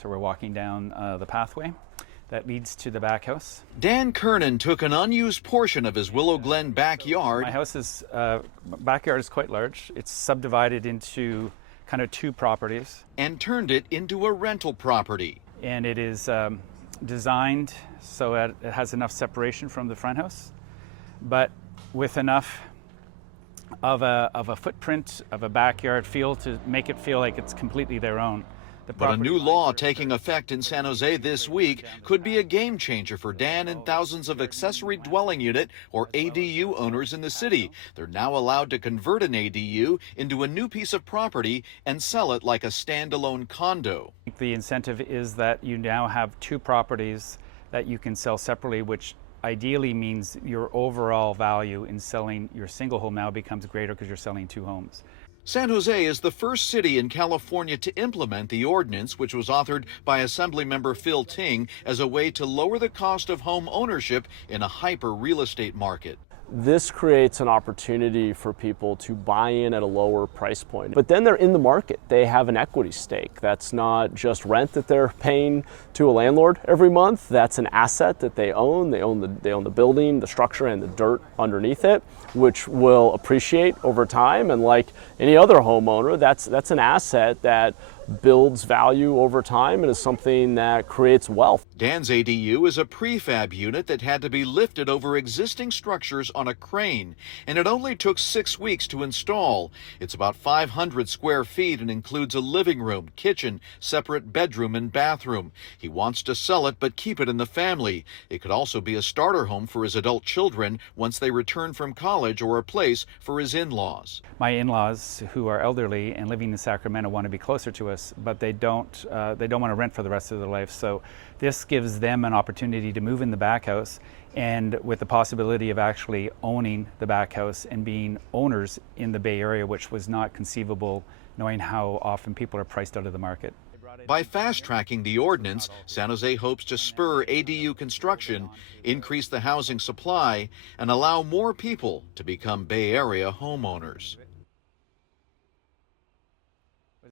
So we're walking down the pathway that leads to the back house. Dan Kernan took an unused portion of his Willow Glen backyard. My house's backyard is quite large. It's subdivided into kind of two properties. And turned it into a rental property. And it is designed so that it has enough separation from the front house, but with enough of a footprint of a backyard feel to make it feel like it's completely their own. But a new law taking effect in San Jose this week could be a game changer for Dan and thousands of accessory dwelling unit or ADU owners in the city. They're now allowed to convert an ADU into a new piece of property and sell it like a standalone condo. The incentive is that you now have two properties that you can sell separately, which ideally means your overall value in selling your single home now becomes greater because you're selling two homes. San Jose is the first city in California to implement the ordinance, which was authored by Assemblymember Phil Ting as a way to lower the cost of home ownership in a hyper real estate market. This creates an opportunity for people to buy in at a lower price point. But then they're in the market. They have an equity stake. That's not just rent that they're paying to a landlord every month. That's an asset that they own. They own the building, the structure, and the dirt underneath it, which will appreciate over time. And like any other homeowner, that's an asset that builds value over time and is something that creates wealth. Dan's ADU is a prefab unit that had to be lifted over existing structures on a crane, and it only took 6 weeks to install. It's about 500 square feet and includes a living room, kitchen, separate bedroom and bathroom. He wants to sell it but keep it in the family. It could also be a starter home for his adult children once they return from college, or a place for his in-laws. My in-laws, who are elderly and living in Sacramento, want to be closer to us, but they don't want to rent for the rest of their life. So this gives them an opportunity to move in the back house, and with the possibility of actually owning the back house and being owners in the Bay Area, which was not conceivable knowing how often people are priced out of the market. By fast-tracking the ordinance, San Jose hopes to spur ADU construction, increase the housing supply, and allow more people to become Bay Area homeowners.